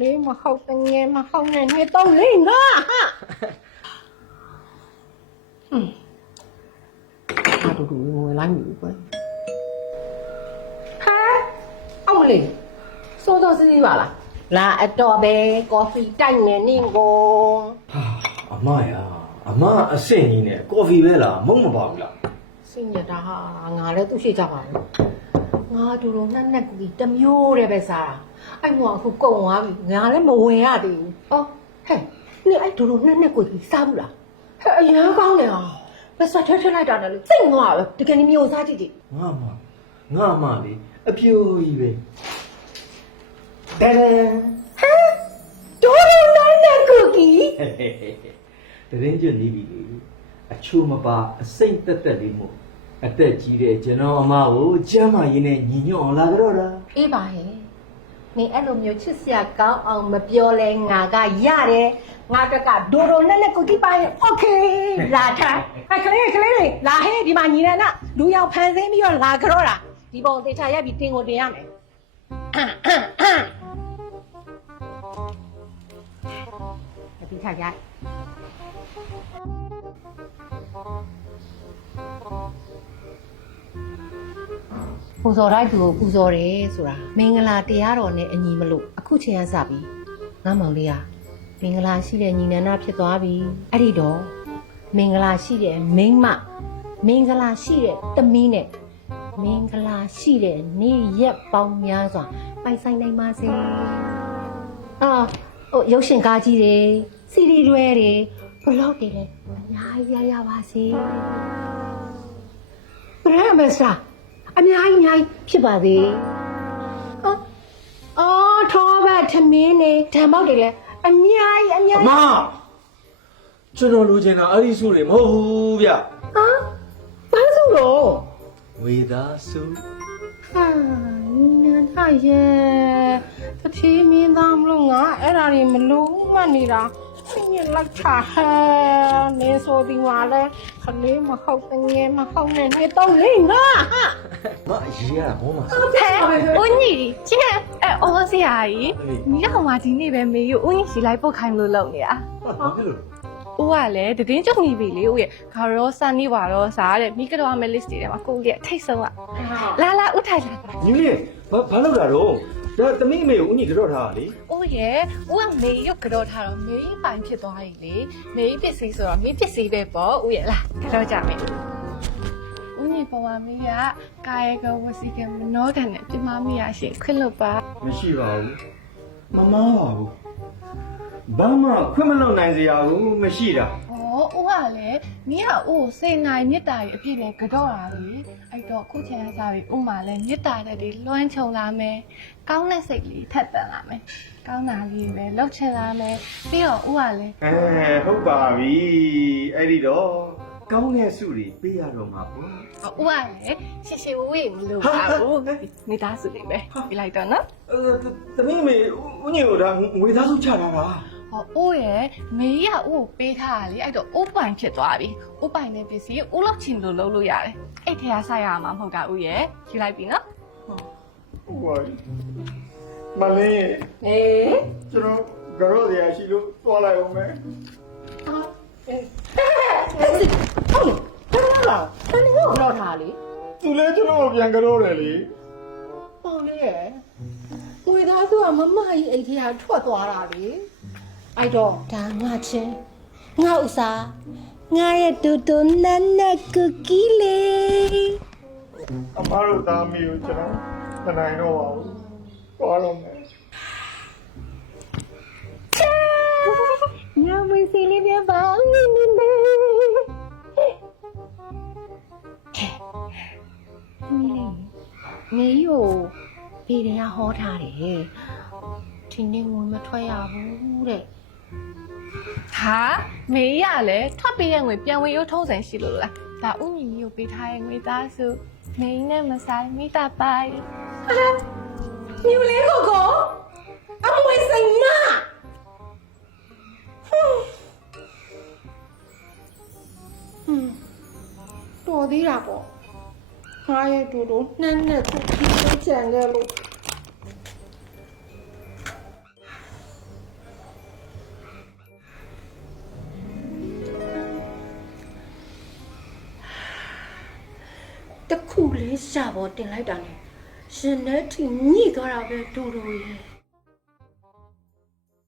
လေးမဟုတ်တငယ်မဟုတ်နဲ့နှစ်သုံးလေးငါဟာဟာတူငွေလိုက်ပြီကွယ်ဟာအောင်လေစိုးတော့စီးပါလားလာအတော်ပဲကော်ဖီတိုက်နေနေကို ဟာအမရအမအဆင့်ကြီးနဲ့ကော်ဖီပဲလားမုံမပါဘူးလား စိတ်ညစ်တာဟာငါလည်းသူ့ရှိကြပါဘူးငါတူတူနှက်နှက်ကူတမျိုးတည်းပဲစားအဲ့မောအခုကုံသွားပြီငါလည်းမဝင်ရသေးဘူးအော်ဟဲ့နင်အဲ့တူတူနှက်နှက်ကူစားဘူးလားဟဲ့အရန်ကောင်းတယ်ဟာပဲဆွတ်ထွက်ထွက်လိုက်တာလည်းစိတ်ငွားပဲတကယ်မျိုးစားကြည့်ကြည့် ငါမလေအပြိုကြီးပဲတရန် ဟဲ့တူတူနှက်နှက်ကူကြီး တရင်ကျွနေပြီလေအချိုးမပါအစိမ့်တက်တက်လေးမို့အသက်ကြီးတဲ့ကျွန်တော်အမကိုကျမ်းမာရင်းနဲ့ညီညွတ်အောင်လာကြတော့တာ အေးပါဟဲ့နင်အဲ့လိုမျိုးချစ်စရာကောင်းအောင်မပြောလဲငါကရတယ်ငါတက်ကဒိုဒိုနဲ့ကိုကြီးပိုင်းโอเคလာထားအဲ့ကလေးလေးလာဟဲ့ဒီမှာညီနေနာလူရောက်ဖန်ဆင်းပြီးတော့လာကြတော့တာဒီပုံသေချာရက်ပြီးတင်ကိုတင်ရမယ်ဒီချာရပူဇော်လိုက်သူကိုပူဇော်တယ်ဆိုတာမင်္ဂလာတရားတော်နဲ့အညီမလို့အခုချိန်ရစပြီငါမောင်လေးကမင်္ဂလာရှိတဲ့ညီနန္ဒဖြစ်သွားပြီအဲ့ဒီတော့မင်္ဂလာရှိတဲ့မိန်းမမင်္ဂလာရှိတဲ့သမီးနဲ့မင်္ဂလာရှိတဲ့နေ့ရက်ပေါင်းများစွာပိုင်ဆိုင်နိုင်ပါစေရုပ်ရှင်ကားကြီးတွေစီရီတွေဘလော့တွေလည်းအများကြီးရပါစေဘယ်မှာစအများကြီးဖြစ်ပါသေးထောပတ်ထမင်းနေဓာတ်ပေါက်တွေလည်းအများကြီး အမကျွန်တော်လိုချင်တာအဲ့ဒီစုတွေမဟုတ်ဘူးဗျ ဘာလို့လို့ ဝေသားစု ဟာနန္ဒရဲ့တတိမင်းသားမလို့ငါအဲ့ဒါတွေမလို့မှနေတာစိတ်ညစ်လိုက်တာဟဲ့နေဆိုဒီမှာလဲခလေးမဟုတ်တငယ်မဟုတ်နဲ့နှစ်သုံးလေးငါဟာ မအရေးရတာဘောမှာ ဦးညီကျင်းအော်ဆရာကြီးမိတော်မှာဒီနေ့ပဲမေယူဦးညီစီလိုက်ပုတ်ခိုင်းလို့လုပ်နေတာ ဘာဖြစ်လို့ ဦးကလည်းတည်င်းကြုံနေပြီလေဦးရဲ့ခါရောစနေပါတော့စားတဲ့မိကတော့မဲ list တွေထဲမှာကိုကြီးအထိတ်ဆုံးကလာဦးထိုင်လာ ညီလေးဘာလုပ်တာတော့ဒါသမီးအမေကိုဦးညီကြော့ထားတာလေ ဦးရဲ့ဦးကမေရုပ်ကတော့ထားတော့မေပိုင်ဖြစ်သွားပြီလေမေပစ္စည်းဆိုတော့မေပစ္စည်းပဲပေါ့ဦးရဲ့လာကြောက်ကြမယ်ဦးညီပေါ်မှာမေကကာယကဝစီကမနောကန်နဲ့ပြမမေရရှိခွင့်လို့ပါ မရှိပါဘူးမမောင်းပါဘူးဘာမှခွင့်မလုပ်နိုင်စရာဘူးမရှိတာ ။အော်ဦးကလည်းမင်းကဦးကိုစိတ်နိုင်မြတ်တာကြီးအဖြစ်နဲ့ကြော့တာလေ။အဲ့တော့ခုချိန်ကစားပြီးဦးမှလည်းမြတ်တာတဲ့ဒီလွှမ်းခြုံလာမယ်။ကောင်းတဲ့စိတ်လေးထက်သန်လာမယ်။ကောင်းတာလေးပဲလှုပ်ချင်လာမယ်။ပြီးတော့ဦးကလည်း ဟုတ်ပါပြီအဲ့ဒီတော့ကောင်းတဲ့စုတွေပေးရတော့မှာပေါ့ ဦးကလည်းရှည်ရှည်ဝေးမလို့ပါဘူး။မိသားစုလေးပဲပြလိုက်တော့နော် သမီးအမေဦးညီကိုဒါငွေသားစုချထားတာ ။ဟောဦးရဲ့မေကြီးကဦးကိုပေးထားတာလေအဲ့တော့ဦးပိုင်ဖြစ်သွားပြီ။ဦးပိုင်တဲ့ပစ္စည်းဦးလောက်ချင်လို့လုပ်လို့ရတယ်။အဲ့ထဲကဆိုင်ရမှာမဟုတ်တာဦးရဲ့ယူလိုက်ပြီနော်။ ဟုတ်ပါပြီမလေး ကျွန်တော်ကြော့စရာရှိလို့သွားလိုက်အောင်မယ် ဟုတ်လားတနေ့ကတော့ထားလေ သူလည်းကျွန်တော်ကိုပြန်ကြော့တယ်လေ ပေါ့လေငွေသားစုကမမကြီးအိတ်ထဲကထွက်သွားတာလေအဲ့တော့ဒါငါချင်းငါဥစားငါရဲ့တူတူနန်းနက်ကူကီလေး အမတို့သားမီးကိုကျွန်တော်မနိုင်တော့ပါဘူးသွားတော့မယ် ညမစီလေးပြပါနေနေနေမေယိုဖေးရဟောထားတယ်ဒီနေ့ငွေမထွက်ရဘူးတဲ့ ဟာမေးရလဲထွက်ပေးရငွေပြန်ဝင်ရုပ်ထုံးစံရှိလို့လားဒါဥညီကြီးကိုပေးထားရဲ့ငွေသားစုမေးနဲ့မဆိုင်မိတာပိုင် မြူလေးကိုကိုအမွေစိန်နာတော်သေးတာပေါ့ငါရဲ့တူတူနှမ်းနဲ့ခုပြီးကြံခဲ့လို့ တစ်ခုလေးရှာပေါ်တင်လိုက်တာနဲ့ရှင်နဲ့ထိညှိသွားတာပဲဒူဒူရဲ့